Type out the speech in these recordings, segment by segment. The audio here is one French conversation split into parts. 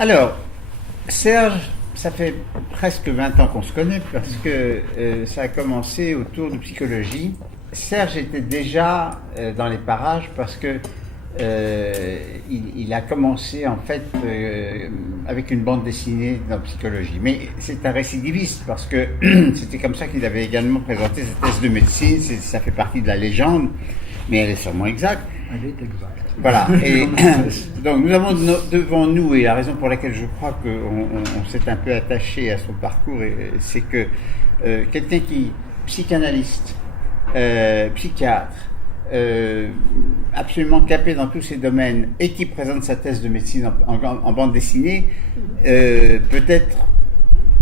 Alors, Serge, ça fait presque 20 ans qu'on se connaît parce que ça a commencé autour de psychologie. Serge était déjà dans les parages parce que il a commencé en fait avec une bande dessinée dans psychologie. Mais c'est un récidiviste parce que c'était comme ça qu'il avait également présenté sa thèse de médecine. Ça fait partie de la légende, mais elle est sûrement exacte. Elle est exacte. Voilà. Et donc nous avons devant nous, et la raison pour laquelle je crois qu'on s'est un peu attaché à son parcours, c'est que quelqu'un qui, psychanalyste, psychiatre, absolument capé dans tous ces domaines, et qui présente sa thèse de médecine en bande dessinée, peut être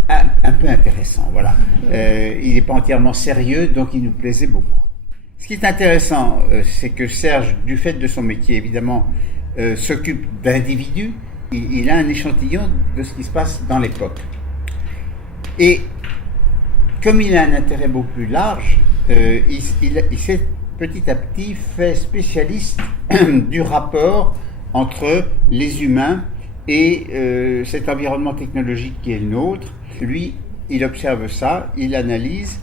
un peu intéressant. Voilà. Il n'est pas entièrement sérieux, donc il nous plaisait beaucoup. Ce qui est intéressant, c'est que Serge, du fait de son métier, évidemment, s'occupe d'individus. Il a un échantillon de ce qui se passe dans l'époque. Et comme il a un intérêt beaucoup plus large, il s'est petit à petit fait spécialiste du rapport entre les humains et cet environnement technologique qui est le nôtre. Lui, il observe ça, il analyse.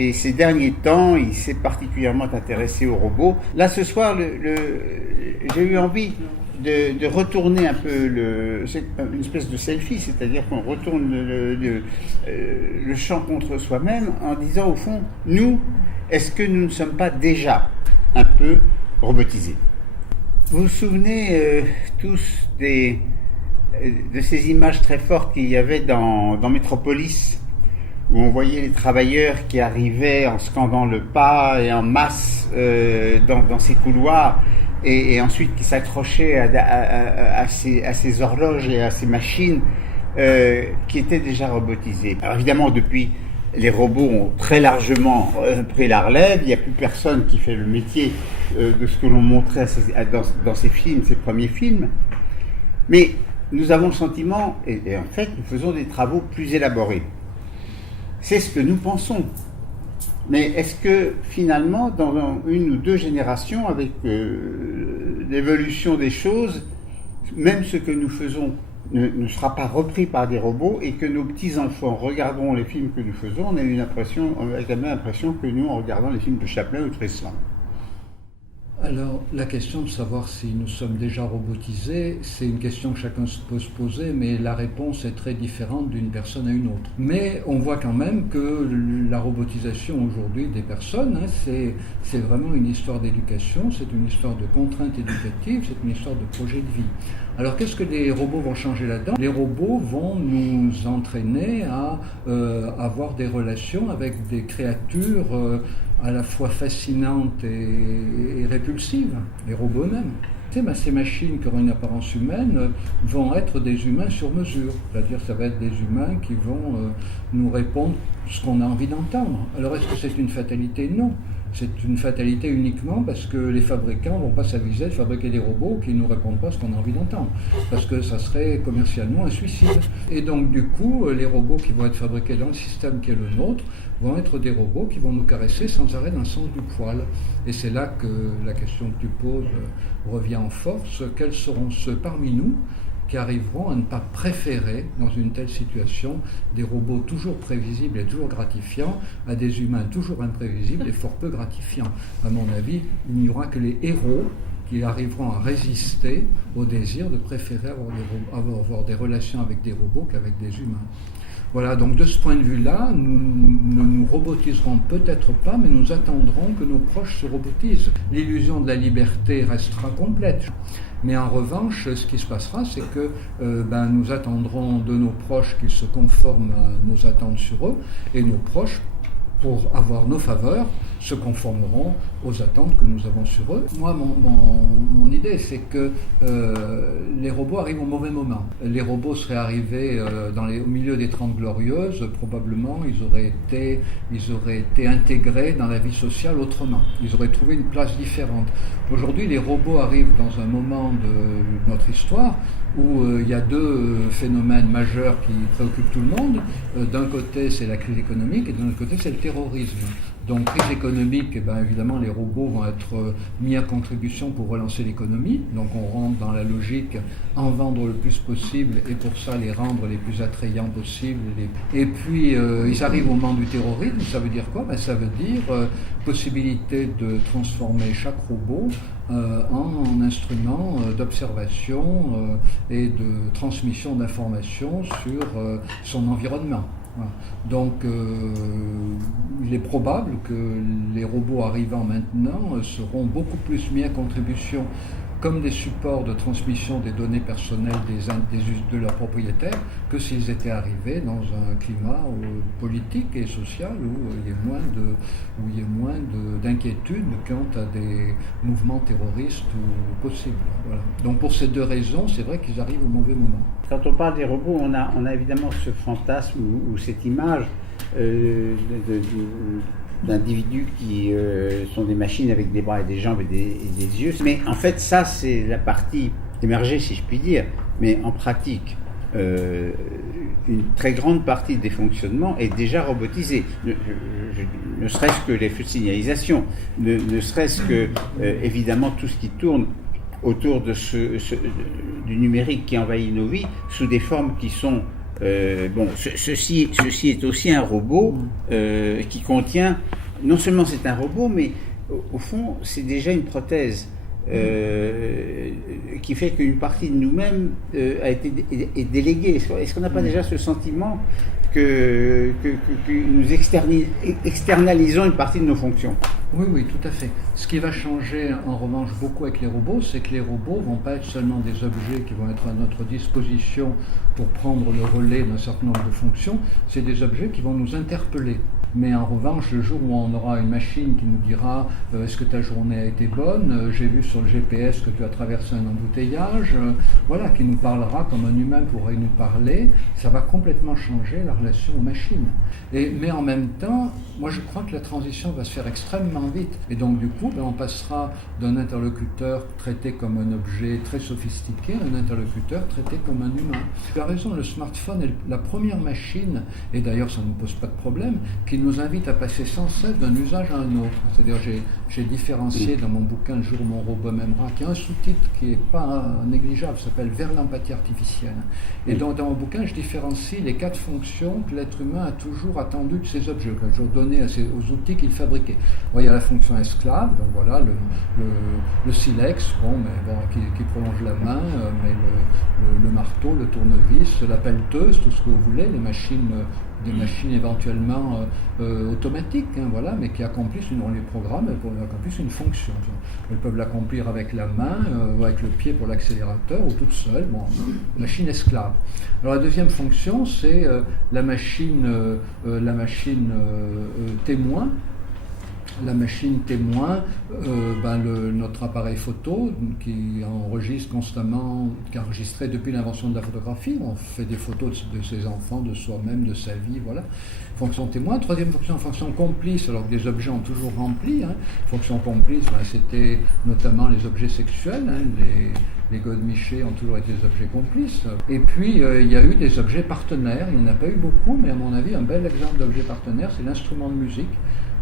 Et ces derniers temps, il s'est particulièrement intéressé aux robots. Là, ce soir, j'ai eu envie de retourner un peu c'est une espèce de selfie, c'est-à-dire qu'on retourne le champ contre soi-même en disant, au fond, nous, est-ce que nous ne sommes pas déjà un peu robotisés? Vous vous souvenez tous de ces images très fortes qu'il y avait dans Métropolis, où on voyait les travailleurs qui arrivaient en scandant le pas et en masse dans ces couloirs, et ensuite qui s'accrochaient à ces horloges et à ces machines qui étaient déjà robotisées. Alors évidemment, depuis, les robots ont très largement pris la relève. Il n'y a plus personne qui fait le métier de ce que l'on montrait dans ces films, ces premiers films. Mais nous avons le sentiment, et en fait, nous faisons des travaux plus élaborés. C'est ce que nous pensons. Mais est-ce que finalement, dans une ou deux générations, avec l'évolution des choses, même ce que nous faisons ne sera pas repris par des robots, et que nos petits-enfants regarderont les films que nous faisons, on a la même impression que nous en regardant les films de Chaplin ou de Fresson? Alors, la question de savoir si nous sommes déjà robotisés, c'est une question que chacun peut se poser, mais la réponse est très différente d'une personne à une autre. Mais on voit quand même que la robotisation aujourd'hui des personnes, c'est vraiment une histoire d'éducation, c'est une histoire de contraintes éducatives, c'est une histoire de projet de vie. Alors, qu'est-ce que les robots vont changer là-dedans? Les robots vont nous entraîner à avoir des relations avec des créatures à la fois fascinantes et répulsives, les robots eux-mêmes. Ces machines qui auront une apparence humaine vont être des humains sur mesure, c'est-à-dire ça va être des humains qui vont nous répondre ce qu'on a envie d'entendre. Alors est-ce que c'est une fatalité? Non. C'est une fatalité uniquement parce que les fabricants ne vont pas s'aviser de fabriquer des robots qui ne nous répondent pas ce qu'on a envie d'entendre, parce que ça serait commercialement un suicide. Et donc du coup, les robots qui vont être fabriqués dans le système qui est le nôtre vont être des robots qui vont nous caresser sans arrêt dans le sens du poil. Et c'est là que la question que tu poses revient en force. Quels seront ceux parmi nous qui arriveront à ne pas préférer, dans une telle situation, des robots toujours prévisibles et toujours gratifiants à des humains toujours imprévisibles et fort peu gratifiants? À mon avis, il n'y aura que les héros qui arriveront à résister au désir de préférer avoir des relations avec des robots qu'avec des humains. Voilà, donc de ce point de vue-là, nous ne nous robotiserons peut-être pas, mais nous attendrons que nos proches se robotisent. L'illusion de la liberté restera complète. Mais en revanche, ce qui se passera, c'est que nous attendrons de nos proches qu'ils se conforment à nos attentes sur eux, et nos proches, pour avoir nos faveurs, se conformeront aux attentes que nous avons sur eux. Moi, mon idée, c'est que les robots arrivent au mauvais moment. Les robots seraient arrivés au milieu des 30 Glorieuses, probablement ils auraient été intégrés dans la vie sociale autrement. Ils auraient trouvé une place différente. Aujourd'hui, les robots arrivent dans un moment de notre histoire où il y a deux phénomènes majeurs qui préoccupent tout le monde. D'un côté, c'est la crise économique, et d'un autre côté, c'est le terrorisme. terrorisme. Donc crise économique, eh ben, évidemment les robots vont être mis à contribution pour relancer l'économie. Donc on rentre dans la logique en vendre le plus possible et pour ça les rendre les plus attrayants possible. Et puis ils arrivent au moment du terrorisme, ça veut dire quoi? Ben, ça veut dire possibilité de transformer chaque robot en instrument d'observation et de transmission d'informations sur son environnement. Voilà. Donc il est probable que les robots arrivant maintenant seront beaucoup plus mis à contribution comme des supports de transmission des données personnelles de leurs propriétaires que s'ils étaient arrivés dans un climat politique et social où il y a moins d'inquiétude quant à des mouvements terroristes possibles. Voilà. Donc pour ces deux raisons, c'est vrai qu'ils arrivent au mauvais moment. Quand on parle des robots, on a évidemment ce fantasme ou cette image d'individus qui sont des machines avec des bras et des jambes et des yeux. Mais en fait, ça, c'est la partie émergée, si je puis dire. Mais en pratique, une très grande partie des fonctionnements est déjà robotisée. Ne serait-ce que les feux de signalisation, ne serait-ce que, évidemment, tout ce qui tourne autour de du numérique qui envahit nos vies sous des formes qui sont ceci est aussi un robot qui contient, non seulement c'est un robot, mais au fond c'est déjà une prothèse qui fait qu'une partie de nous-mêmes est déléguée. Est-ce qu'on n'a pas déjà ce sentiment que nous externalisons une partie de nos fonctions? Oui, tout à fait. Ce qui va changer en revanche beaucoup avec les robots, c'est que les robots vont pas être seulement des objets qui vont être à notre disposition pour prendre le relais d'un certain nombre de fonctions, c'est des objets qui vont nous interpeller. Mais en revanche, le jour où on aura une machine qui nous dira est-ce que ta journée a été bonne, j'ai vu sur le GPS que tu as traversé un embouteillage, voilà, qui nous parlera comme un humain pourrait nous parler, ça va complètement changer la relation aux machines. Mais en même temps, moi je crois que la transition va se faire extrêmement vite. Et donc du coup, on passera d'un interlocuteur traité comme un objet très sophistiqué à un interlocuteur traité comme un humain. Tu as raison, le smartphone est la première machine, et d'ailleurs ça ne nous pose pas de problème, qui nous invite à passer sans cesse d'un usage à un autre. C'est-à-dire j'ai différencié dans mon bouquin Le jour où mon robot m'aimera, qui a un sous-titre qui n'est pas négligeable, s'appelle Vers l'empathie artificielle. Et donc dans mon bouquin, je différencie les 4 fonctions que l'être humain a toujours attendues de ses objets, qu'il a toujours donné aux outils qu'il fabriquait. Bon, il y a la fonction esclave, donc voilà, le silex, qui prolonge la main, mais le marteau, le tournevis, la pelleteuse, tout ce que vous voulez, les machines, des machines éventuellement automatiques, voilà, mais qui accomplissent on les programme, elles accomplissent une fonction. Elles peuvent l'accomplir avec la main, ou avec le pied pour l'accélérateur, ou toute seule, machine esclave. Alors la deuxième fonction, c'est la machine témoin. La machine témoin, notre appareil photo qui enregistre constamment, qui a enregistré depuis l'invention de la photographie, on fait des photos de ses enfants, de soi-même, de sa vie, voilà. Fonction témoin. Troisième fonction complice, alors que les objets ont toujours rempli. Fonction complice, c'était notamment les objets sexuels, les godemichés ont toujours été des objets complices. Et puis, il y a eu des objets partenaires, il n'y en a pas eu beaucoup, mais à mon avis, un bel exemple d'objet partenaire, c'est l'instrument de musique.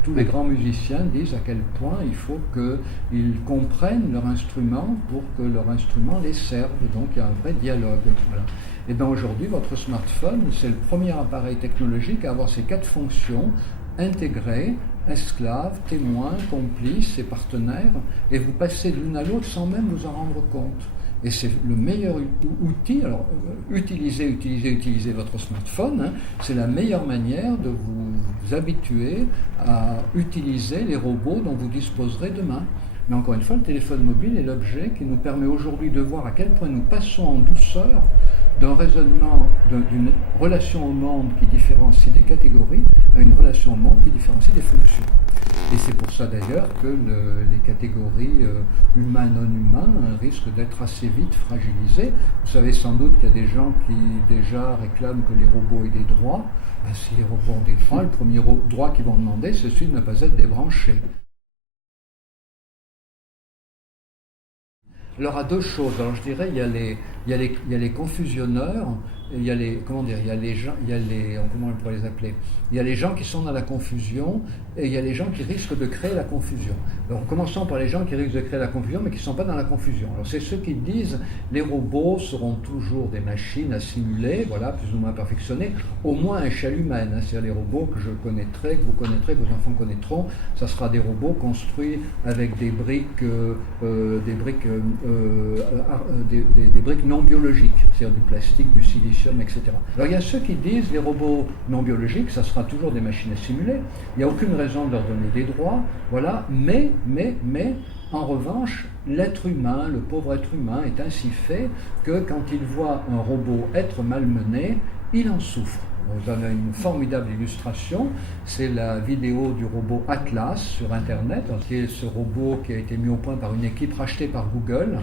Tous les grands musiciens disent à quel point il faut qu'ils comprennent leur instrument pour que leur instrument les serve. Donc il y a un vrai dialogue. Voilà. Et bien aujourd'hui, votre smartphone, c'est le premier appareil technologique à avoir ces 4 fonctions intégrées, esclave, témoin, complice et partenaire, et vous passez de l'une à l'autre sans même vous en rendre compte. Et c'est le meilleur outil. Alors, utilisez votre smartphone. C'est la meilleure manière de vous habituer à utiliser les robots dont vous disposerez demain. Mais encore une fois, le téléphone mobile est l'objet qui nous permet aujourd'hui de voir à quel point nous passons en douceur d'un raisonnement, d'une relation au monde qui différencie des catégories à une relation au monde qui différencie des fonctions. Et c'est pour ça d'ailleurs que les catégories humain-non humain risquent d'être assez vite fragilisées. Vous savez sans doute qu'il y a des gens qui déjà réclament que les robots aient des droits. Si les robots ont des droits, le premier droit qu'ils vont demander, c'est celui de ne pas être débranché. Alors à 2 choses. Alors je dirais il y a les confusionneurs il y a les, comment dire, il y a les gens, il y a les, comment on pourrait les appeler, il y a les gens qui sont dans la confusion et il y a les gens qui risquent de créer la confusion. Alors commençons par les gens qui risquent de créer la confusion mais qui ne sont pas dans la confusion. Alors c'est ceux qui disent les robots seront toujours des machines à simuler, voilà, plus ou moins perfectionnées, au moins à échelle humaine, hein, c'est-à-dire les robots que je connaîtrai, que vous connaîtrez, que vos enfants connaîtront, ça sera des robots construits avec des briques non biologiques, c'est-à-dire du plastique, du silicium, etc. Alors il y a ceux qui disent les robots non biologiques, ça sera toujours des machines à simuler, il n'y a aucune raison de leur donner des droits, voilà, mais, en revanche, l'être humain, le pauvre être humain est ainsi fait que quand il voit un robot être malmené, il en souffre. Vous avez une formidable illustration, c'est la vidéo du robot Atlas sur Internet, qui est ce robot qui a été mis au point par une équipe rachetée par Google.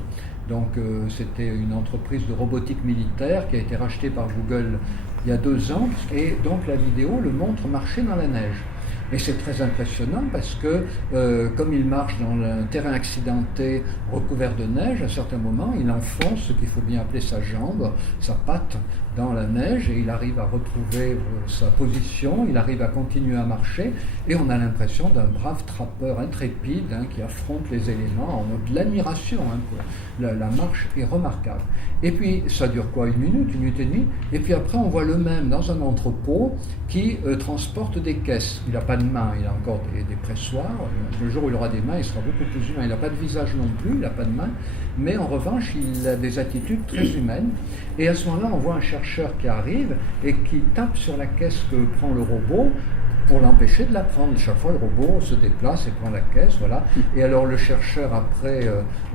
Donc c'était une entreprise de robotique militaire qui a été rachetée par Google il y a 2 ans, et donc la vidéo le montre marcher dans la neige. Et c'est très impressionnant parce que comme il marche dans un terrain accidenté recouvert de neige, à certains moments, il enfonce ce qu'il faut bien appeler sa jambe, sa patte dans la neige, et il arrive à retrouver sa position, il arrive à continuer à marcher, et on a l'impression d'un brave trappeur intrépide hein, qui affronte les éléments en mode de l'admiration. Hein, la marche est remarquable. Et puis ça dure quoi, 1 minute et demie, et puis après on voit le même dans un entrepôt qui transporte des caisses. Il n'a pas de main, il a encore des pressoirs. Le jour où il aura des mains, il sera beaucoup plus humain. Il n'a pas de visage non plus, il n'a pas de main, mais en revanche, il a des attitudes très humaines. Et à ce moment-là, on voit un chercheur qui arrive et qui tape sur la caisse que prend le robot pour l'empêcher de la prendre. Chaque fois, le robot se déplace et prend la caisse, voilà. Et alors, le chercheur, après,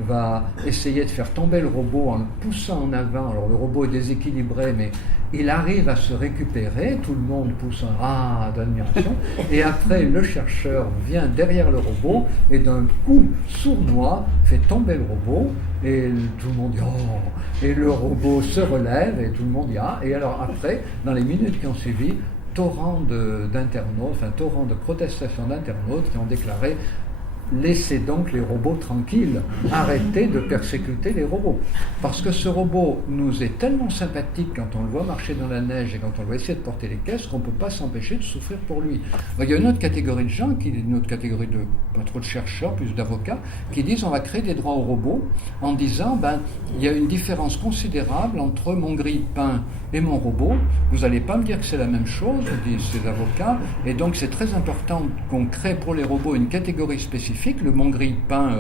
va essayer de faire tomber le robot en le poussant en avant. Alors, le robot est déséquilibré, mais il arrive à se récupérer. Tout le monde pousse un « ah » d'admiration. Et après, le chercheur vient derrière le robot et d'un coup sournois fait tomber le robot. Et tout le monde dit « oh ». Et le robot se relève et tout le monde dit « ah ». Et alors, après, dans les minutes qui ont suivi, torrent d'internautes, enfin torrent de protestations d'internautes qui ont déclaré laissez donc les robots tranquilles, arrêtez de persécuter les robots. Parce que ce robot nous est tellement sympathique quand on le voit marcher dans la neige et quand on le voit essayer de porter les caisses qu'on ne peut pas s'empêcher de souffrir pour lui. Il y a une autre catégorie de gens, une autre catégorie de, pas trop de chercheurs, plus d'avocats, qui disent on va créer des droits aux robots en disant il y a une différence considérable entre mon grille-pain et mon robot. Vous n'allez pas me dire que c'est la même chose, disent ces avocats, et donc c'est très important qu'on crée pour les robots une catégorie spécifique. Mon grille-pain,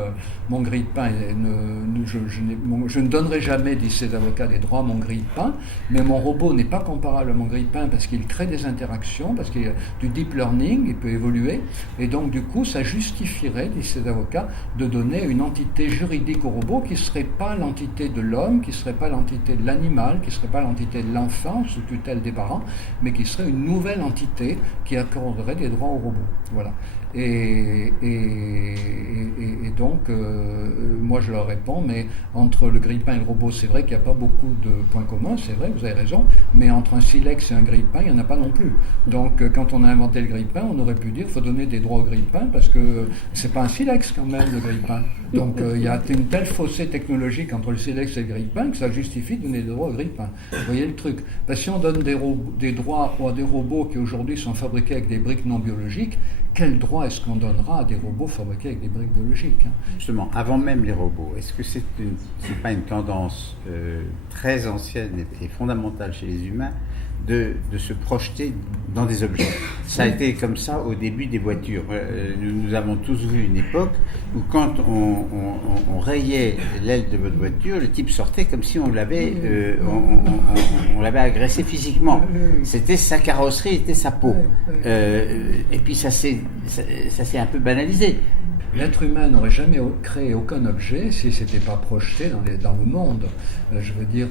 je ne donnerai jamais, disent ces avocats, des droits à mon grille-pain, mais mon robot n'est pas comparable à mon grille-pain parce qu'il crée des interactions, parce qu'il y a du deep learning, il peut évoluer, et donc du coup ça justifierait, disent ces avocats, de donner une entité juridique au robot qui ne serait pas l'entité de l'homme, qui ne serait pas l'entité de l'animal, qui ne serait pas l'entité de l'enfant sous tutelle des parents, mais qui serait une nouvelle entité qui accorderait des droits au robot. Voilà. Et donc, moi je leur réponds, mais entre le grille-pain et le robot, c'est vrai qu'il n'y a pas beaucoup de points communs, c'est vrai, vous avez raison, mais entre un silex et un grille-pain, il n'y en a pas non plus. Donc, quand on a inventé le grille-pain, on aurait pu dire qu'il faut donner des droits au grille-pain, parce que c'est pas un silex quand même, le grille-pain. Donc, il y a une telle fossé technologique entre le silex et le grille-pain que ça justifie de donner des droits au grille-pain. Vous voyez le truc. Parce que si on donne des droits à des robots qui aujourd'hui sont fabriqués avec des briques non biologiques, quel droit est-ce qu'on donnera à des robots fabriqués avec des briques biologiques Justement, avant même les robots, est-ce que c'est pas une tendance très ancienne et fondamentale chez les humains de se projeter dans des objets? Ça a été comme ça au début des voitures. Nous avons tous vu une époque où quand on rayait l'aile de votre voiture, le type sortait comme si on l'avait agressé physiquement. C'était sa carrosserie, c'était sa peau. Et puis ça s'est un peu banalisé. L'être humain n'aurait jamais créé aucun objet si ce n'était pas projeté dans le monde. Je veux dire,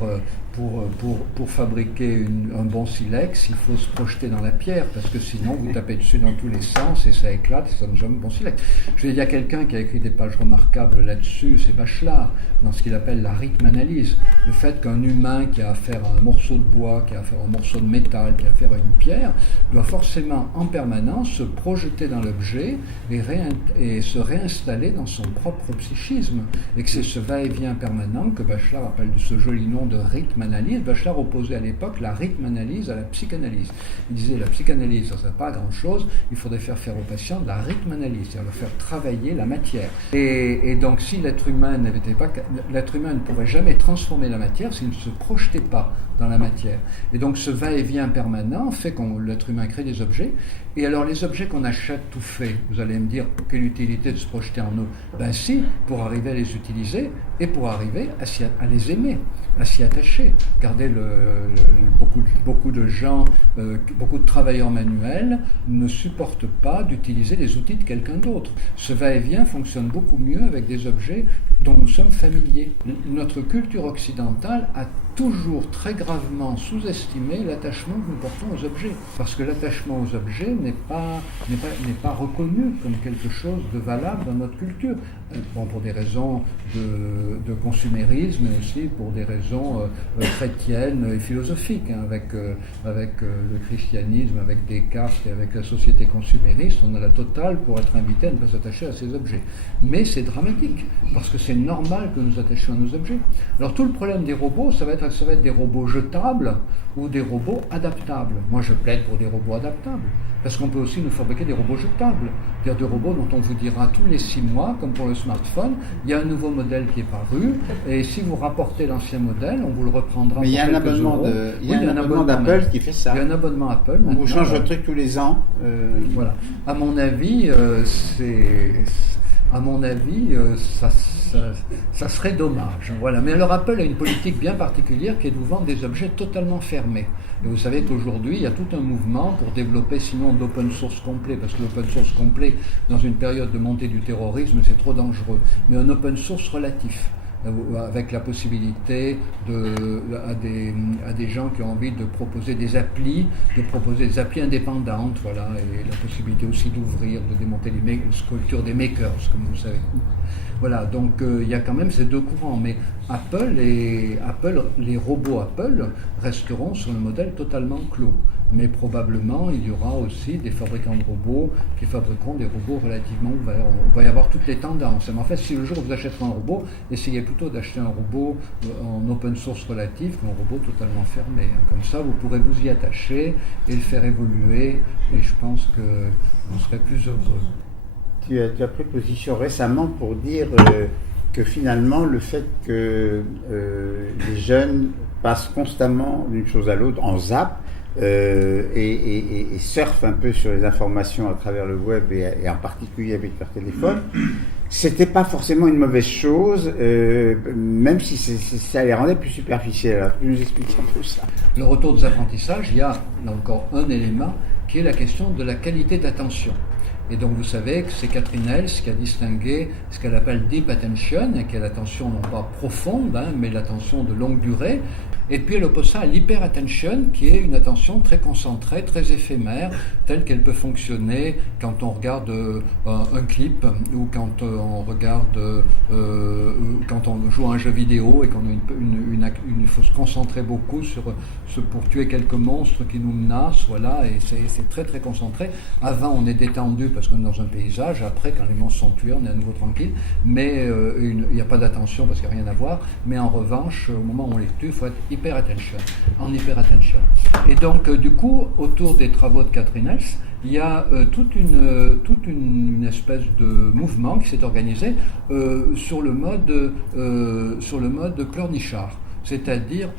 pour fabriquer un bon silex, il faut se projeter dans la pierre, parce que sinon vous tapez dessus dans tous les sens et ça éclate et ça ne donne jamais un bon silex. Je veux dire, il y a quelqu'un qui a écrit des pages remarquables là-dessus, c'est Bachelard, dans ce qu'il appelle la rythme-analyse. Le fait qu'un humain qui a affaire à un morceau de bois, qui a affaire à un morceau de métal, qui a affaire à une pierre, doit forcément en permanence se projeter dans l'objet et se réinstaller dans son propre psychisme. Et que c'est ce va-et-vient permanent que Bachelard appelle de ce joli nom de rythme rythme-analyse, Bachelard opposait à l'époque la rythme-analyse à la psychanalyse. Il disait la psychanalyse, ça ne sert pas à grand-chose, il faudrait faire aux patients de la rythme-analyse, c'est-à-dire faire travailler la matière. Et donc si l'être humain ne pourrait jamais transformer la matière s'il ne se projetait pas dans la matière. Et donc ce va-et-vient permanent fait que l'être humain crée des objets. Et alors les objets qu'on achète tout fait, vous allez me dire, quelle utilité de se projeter en eux? Ben si, pour arriver à les utiliser et pour arriver à les aimer, à s'y attacher. Regardez, beaucoup de gens, beaucoup de travailleurs manuels ne supportent pas d'utiliser les outils de quelqu'un d'autre. Ce va-et-vient fonctionne beaucoup mieux avec des objets dont nous sommes familiers. Notre culture occidentale a toujours très gravement sous-estimé l'attachement que nous portons aux objets. Parce que l'attachement aux objets n'est pas reconnu comme quelque chose de valable dans notre culture. Bon, pour des raisons de consumérisme, mais aussi pour des raisons chrétiennes et philosophiques. Hein, avec le christianisme, avec Descartes et avec la société consumériste, on a la totale pour être invité à ne pas s'attacher à ces objets. Mais c'est dramatique, parce que c'est normal que nous attachions à nos objets. Alors tout le problème des robots, ça va être des robots jetables ou des robots adaptables. Moi je plaide pour des robots adaptables, parce qu'on peut aussi nous fabriquer des robots jetables, c'est-à-dire des robots dont on vous dira tous les 6 mois, comme pour le smartphone, il y a un nouveau modèle qui est paru, et si vous rapportez l'ancien modèle, on vous le reprendra. Mais il y a un abonnement d'Apple qui fait ça. Il y a un abonnement Apple. On vous change le truc tous les ans. Voilà. À mon avis, ça serait dommage. Voilà. Mais alors Apple a une politique bien particulière qui est de vous vendre des objets totalement fermés. Et vous savez qu'aujourd'hui, il y a tout un mouvement pour développer, sinon d'open source complet, parce que l'open source complet, dans une période de montée du terrorisme, c'est trop dangereux, mais un open source relatif, avec la possibilité à des gens qui ont envie de proposer des applis indépendantes, voilà, et la possibilité aussi d'ouvrir, de démonter les sculptures des makers, comme vous savez. Voilà, donc il y a quand même ces deux courants, mais les robots Apple resteront sur le modèle totalement clos. Mais probablement, il y aura aussi des fabricants de robots qui fabriqueront des robots relativement ouverts. On va y avoir toutes les tendances. Mais en fait, si le jour où vous achèterez un robot, essayez plutôt d'acheter un robot en open source relatif qu'un robot totalement fermé. Comme ça, vous pourrez vous y attacher et le faire évoluer. Et je pense que vous serez plus heureux. Tu as pris position récemment pour dire que finalement, le fait que les jeunes passent constamment d'une chose à l'autre en zappe, et surfent un peu sur les informations à travers le web et en particulier avec leur téléphone, c'était pas forcément une mauvaise chose, même si ça les rendait plus superficiels. Alors, tu peux nous expliquer un peu ça? Le retour des apprentissages, il y a là encore un élément qui est la question de la qualité d'attention. Et donc vous savez que c'est Catherine Hels qui a distingué ce qu'elle appelle deep attention, qui est l'attention non pas profonde, mais l'attention de longue durée. Et puis elle oppose ça à l'hyperattention, qui est une attention très concentrée, très éphémère, telle qu'elle peut fonctionner quand on regarde un clip ou quand on regarde, quand on joue à un jeu vidéo et qu'on a il faut se concentrer beaucoup pour tuer quelques monstres qui nous menacent, voilà, et c'est très très concentré. Avant on est détendu parce qu'on est dans un paysage, après quand les monstres sont tués on est à nouveau tranquille, mais il n'y a pas d'attention parce qu'il n'y a rien à voir, mais en revanche au moment où on les tue, il faut être en hyperattention. Et donc, du coup, autour des travaux de Catherine Hels, il y a toute une espèce de mouvement qui s'est organisé sur le mode pleurnichard. C'est-à-dire,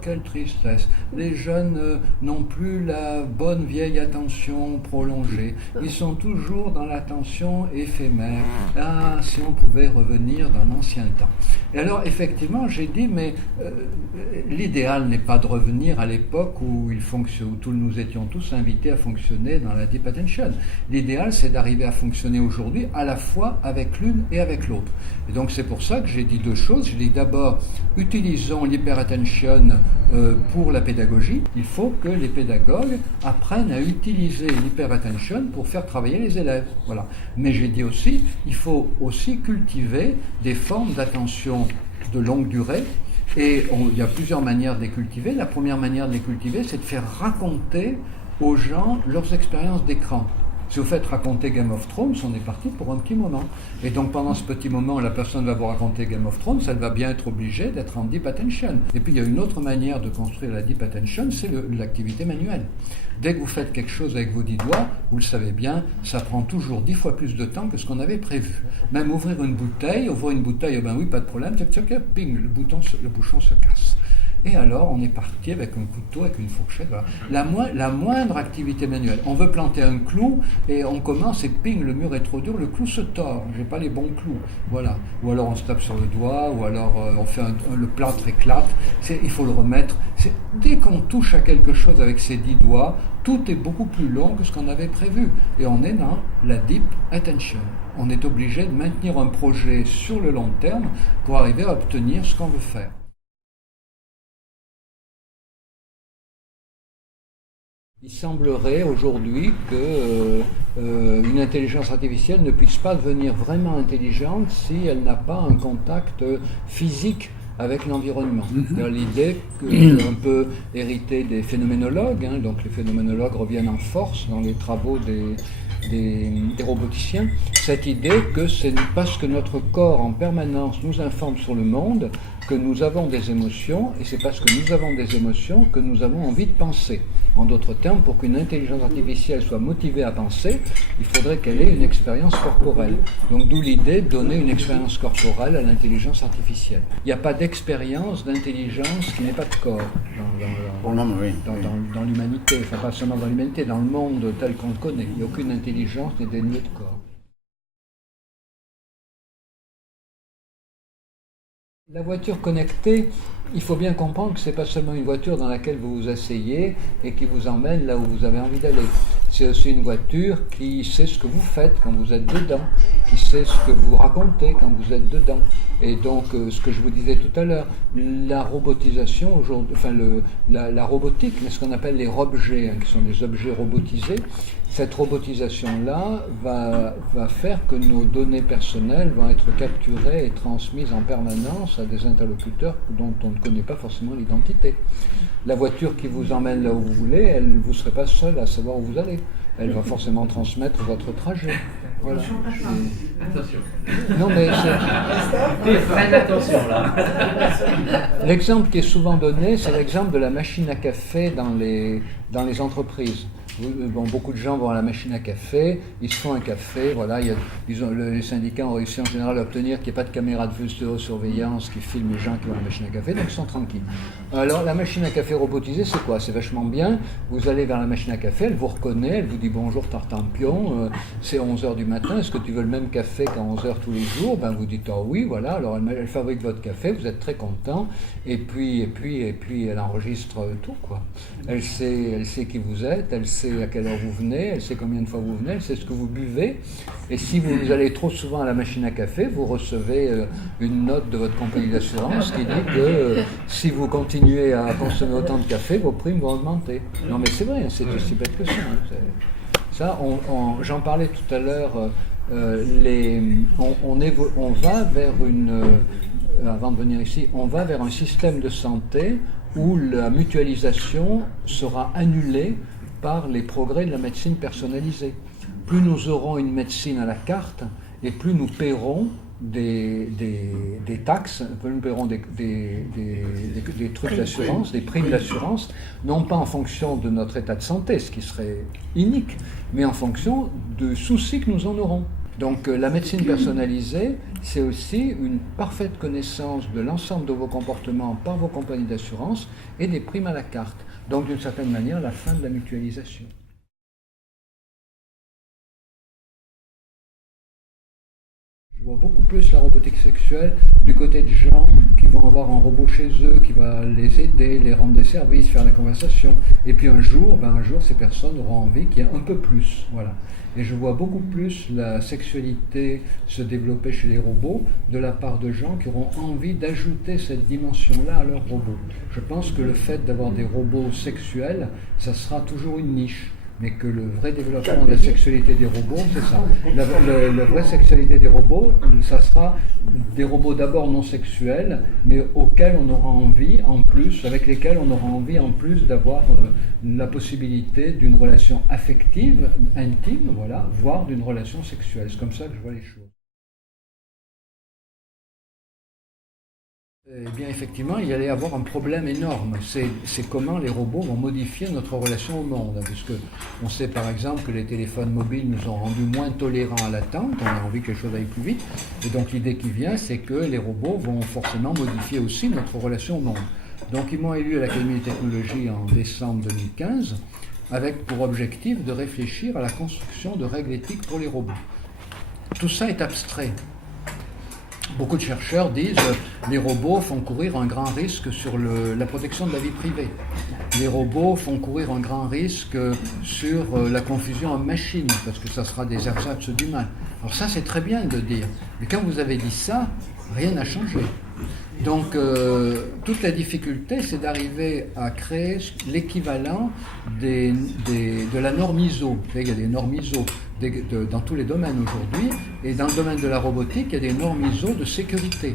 quelle tristesse, les jeunes n'ont plus la bonne vieille attention prolongée, ils sont toujours dans l'attention éphémère. Ah, si on pouvait revenir dans l'ancien temps. Et alors, effectivement, j'ai dit, mais l'idéal n'est pas de revenir à l'époque où nous étions tous invités à fonctionner dans la deep attention. L'idéal, c'est d'arriver à fonctionner aujourd'hui à la fois avec l'une et avec l'autre. Et donc, c'est pour ça que j'ai dit deux choses. J'ai dit d'abord, utilisons l'hyperattention pour la pédagogie. Il faut que les pédagogues apprennent à utiliser l'hyperattention pour faire travailler les élèves. Voilà. Mais j'ai dit aussi, il faut aussi cultiver des formes d'attention de longue durée. Et il y a plusieurs manières de les cultiver. La première manière de les cultiver, c'est de faire raconter aux gens leurs expériences d'écran. Si vous faites raconter Game of Thrones, on est parti pour un petit moment. Et donc pendant ce petit moment, la personne va vous raconter Game of Thrones, elle va bien être obligée d'être en deep attention. Et puis il y a une autre manière de construire la deep attention, c'est l'activité manuelle. Dès que vous faites quelque chose avec vos 10 doigts, vous le savez bien, ça prend toujours 10 fois plus de temps que ce qu'on avait prévu. Même ouvrir une bouteille, oh ben oui, pas de problème, ping, le bouchon se casse. Et alors, on est parti avec un couteau, avec une fourchette. Voilà. La moindre activité manuelle. On veut planter un clou et on commence et ping, le mur est trop dur, le clou se tord. J'ai pas les bons clous. Voilà. Ou alors on se tape sur le doigt, ou alors on fait le plâtre éclate. Il faut le remettre. Dès qu'on touche à quelque chose avec ses 10 doigts, tout est beaucoup plus long que ce qu'on avait prévu. Et on est dans la deep attention. On est obligé de maintenir un projet sur le long terme pour arriver à obtenir ce qu'on veut faire. Il semblerait aujourd'hui qu'une intelligence artificielle ne puisse pas devenir vraiment intelligente si elle n'a pas un contact physique avec l'environnement. L'idée qu'on peut hériter des phénoménologues, donc les phénoménologues reviennent en force dans les travaux des roboticiens, cette idée que c'est parce que notre corps en permanence nous informe sur le monde que nous avons des émotions, et c'est parce que nous avons des émotions que nous avons envie de penser. En d'autres termes, pour qu'une intelligence artificielle soit motivée à penser, il faudrait qu'elle ait une expérience corporelle. Donc d'où l'idée de donner une expérience corporelle à l'intelligence artificielle. Il n'y a pas d'expérience d'intelligence qui n'ait pas de corps dans l'humanité, enfin pas seulement dans l'humanité, dans le monde tel qu'on le connaît. Il n'y a aucune intelligence n'est dénuée de corps. La voiture connectée, il faut bien comprendre que ce n'est pas seulement une voiture dans laquelle vous vous asseyez et qui vous emmène là où vous avez envie d'aller. C'est aussi une voiture qui sait ce que vous faites quand vous êtes dedans, qui sait ce que vous racontez quand vous êtes dedans. Et donc, ce que je vous disais tout à l'heure, la robotisation aujourd'hui, la robotique, ce qu'on appelle les robjets, qui sont des objets robotisés, cette robotisation-là va faire que nos données personnelles vont être capturées et transmises en permanence à des interlocuteurs dont on ne connaît pas forcément l'identité. La voiture qui vous emmène là où vous voulez, vous ne serez pas seul à savoir où vous allez. Elle va forcément transmettre votre trajet. Voilà. Attention. Non, mais faites attention là. L'exemple qui est souvent donné, c'est l'exemple de la machine à café dans les entreprises. Bon, beaucoup de gens vont à la machine à café, ils se font un café, voilà, les syndicats ont réussi en général à obtenir qu'il n'y ait pas de caméra de vidéosurveillance qui filme les gens qui vont à la machine à café, donc ils sont tranquilles. Alors la machine à café robotisée, c'est quoi? C'est vachement bien, vous allez vers la machine à café, elle vous reconnaît, elle vous dit bonjour Tartampion, c'est 11h du matin, est-ce que tu veux le même café qu'à 11h tous les jours? Ben vous dites oui, voilà, alors elle fabrique votre café, vous êtes très content, et puis elle enregistre tout, quoi. Elle sait qui vous êtes, elle sait à quelle heure vous venez, elle sait combien de fois vous venez, elle sait ce que vous buvez. Et si vous allez trop souvent à la machine à café, vous recevez une note de votre compagnie d'assurance qui dit que si vous continuez à consommer autant de café, vos primes vont augmenter. Non mais c'est vrai, c'est aussi bête que ça. Ça, j'en parlais tout à l'heure, on va vers avant de venir ici, on va vers un système de santé où la mutualisation sera annulée par les progrès de la médecine personnalisée. Plus nous aurons une médecine à la carte, et plus nous paierons des taxes, plus nous paierons des trucs d'assurance, des primes d'assurance, non pas en fonction de notre état de santé, ce qui serait inique, mais en fonction du souci que nous en aurons. Donc la médecine personnalisée, c'est aussi une parfaite connaissance de l'ensemble de vos comportements par vos compagnies d'assurance et des primes à la carte. Donc d'une certaine manière, la fin de la mutualisation. Je vois beaucoup plus la robotique sexuelle du côté de gens qui vont avoir un robot chez eux, qui va les aider, les rendre des services, faire la conversation. Et puis un jour, ces personnes auront envie qu'il y ait un peu plus. Voilà. Et je vois beaucoup plus la sexualité se développer chez les robots de la part de gens qui auront envie d'ajouter cette dimension-là à leur robot. Je pense que le fait d'avoir des robots sexuels, ça sera toujours une niche. mais que le vrai développement de la sexualité des robots, c'est ça. La vraie sexualité des robots, ça sera des robots d'abord non sexuels, mais auxquels on aura envie en plus, avec lesquels on aura envie en plus d'avoir la possibilité d'une relation affective, intime, voilà, voire d'une relation sexuelle. C'est comme ça que je vois les choses. Eh bien, effectivement, il y allait avoir un problème énorme. C'est comment les robots vont modifier notre relation au monde. Puisque on sait par exemple que les téléphones mobiles nous ont rendus moins tolérants à l'attente, on a envie que les choses aillent plus vite. Et donc l'idée qui vient, c'est que les robots vont forcément modifier aussi notre relation au monde. Donc ils m'ont élu à l'Académie des technologies en décembre 2015, avec pour objectif de réfléchir à la construction de règles éthiques pour les robots. Tout ça est abstrait. Beaucoup de chercheurs disent que les robots font courir un grand risque sur la protection de la vie privée. Les robots font courir un grand risque sur la confusion homme-machine, parce que ça sera des ersatz d'humains. Alors ça, c'est très bien de dire. Mais quand vous avez dit ça, rien n'a changé. Donc, toute la difficulté, c'est d'arriver à créer l'équivalent de la norme ISO. Il y a des normes ISO dans tous les domaines aujourd'hui, et dans le domaine de la robotique, il y a des normes ISO de sécurité.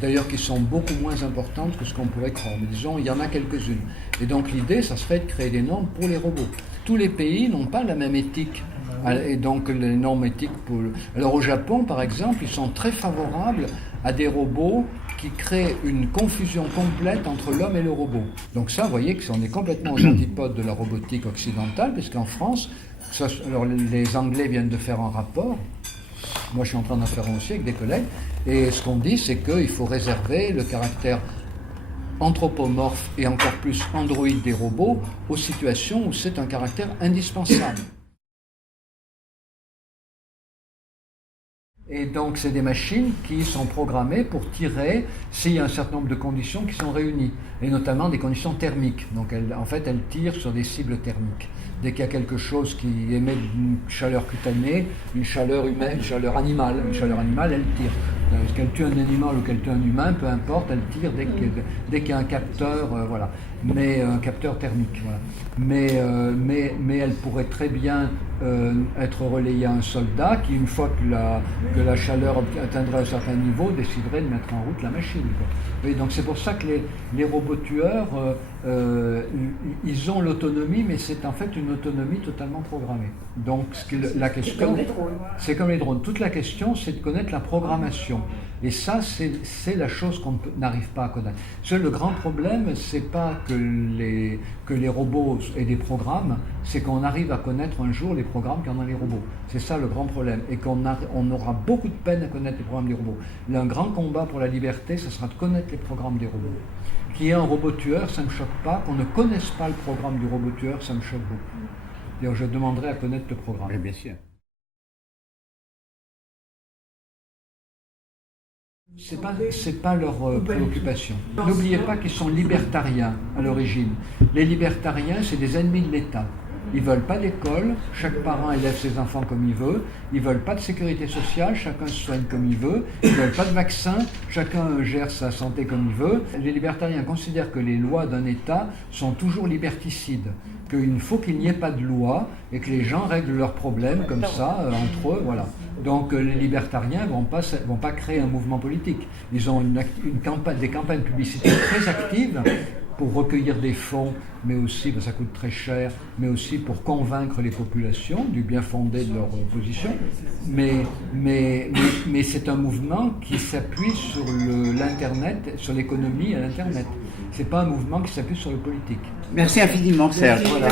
D'ailleurs, qui sont beaucoup moins importantes que ce qu'on pourrait croire. Mais disons, il y en a quelques-unes. Et donc, l'idée, ça serait de créer des normes pour les robots. Tous les pays n'ont pas la même éthique. Et donc, les normes éthiques Alors, au Japon, par exemple, ils sont très favorables à des robots qui créent une confusion complète entre l'homme et le robot. Donc ça, vous voyez qu'on est complètement aux antipodes de la robotique occidentale, puisqu'en France, alors les Anglais viennent de faire un rapport, moi je suis en train d'en faire un aussi avec des collègues, et ce qu'on dit, c'est qu'il faut réserver le caractère anthropomorphe et encore plus androïde des robots aux situations où c'est un caractère indispensable. Et donc, c'est des machines qui sont programmées pour tirer s'il y a un certain nombre de conditions qui sont réunies, et notamment des conditions thermiques. Donc, elles tirent sur des cibles thermiques. Dès qu'il y a quelque chose qui émet une chaleur cutanée, une chaleur humaine, une chaleur animale, elle tire. Qu'elle tue un animal ou qu'elle tue un humain, peu importe, elle tire dès qu'il y a un capteur, voilà. Mais un capteur thermique, voilà. Mais elle pourrait très bien être relayée à un soldat qui, une fois que la chaleur atteindrait un certain niveau, déciderait de mettre en route la machine, quoi. Et donc c'est pour ça que les robots tueurs, ils ont l'autonomie, mais c'est en fait une autonomie totalement programmée. Donc la question, c'est comme les drones. Toute la question, c'est de connaître la programmation. Et ça, c'est la chose qu'on n'arrive pas à connaître. Le grand problème, c'est pas que les robots aient des programmes, c'est qu'on arrive à connaître un jour les programmes qu'il y a dans les robots. C'est ça le grand problème. Et qu'on aura beaucoup de peine à connaître les programmes des robots. Un grand combat pour la liberté, ce sera de connaître les programmes des robots. Qu'il y ait un robot tueur, ça ne me choque pas. Qu'on ne connaisse pas le programme du robot tueur, ça me choque beaucoup. D'ailleurs, je demanderai à connaître le programme. Oui, bien sûr. C'est pas leur préoccupation. N'oubliez pas qu'ils sont libertariens à l'origine. Les libertariens, c'est des ennemis de l'État. Ils ne veulent pas d'école, chaque parent élève ses enfants comme il veut. Ils ne veulent pas de sécurité sociale, chacun se soigne comme il veut. Ils ne veulent pas de vaccin, chacun gère sa santé comme il veut. Les libertariens considèrent que les lois d'un État sont toujours liberticides, qu'il faut qu'il n'y ait pas de loi et que les gens règlent leurs problèmes comme ça, entre eux, voilà. Donc les libertariens ne vont pas créer un mouvement politique. Ils ont des campagnes publicitaires très actives pour recueillir des fonds, mais aussi, ça coûte très cher, mais aussi pour convaincre les populations du bien fondé de leur position. Mais c'est un mouvement qui s'appuie sur l'Internet, sur l'économie à l'Internet. Ce n'est pas un mouvement qui s'appuie sur le politique. Merci infiniment, Serge. Voilà.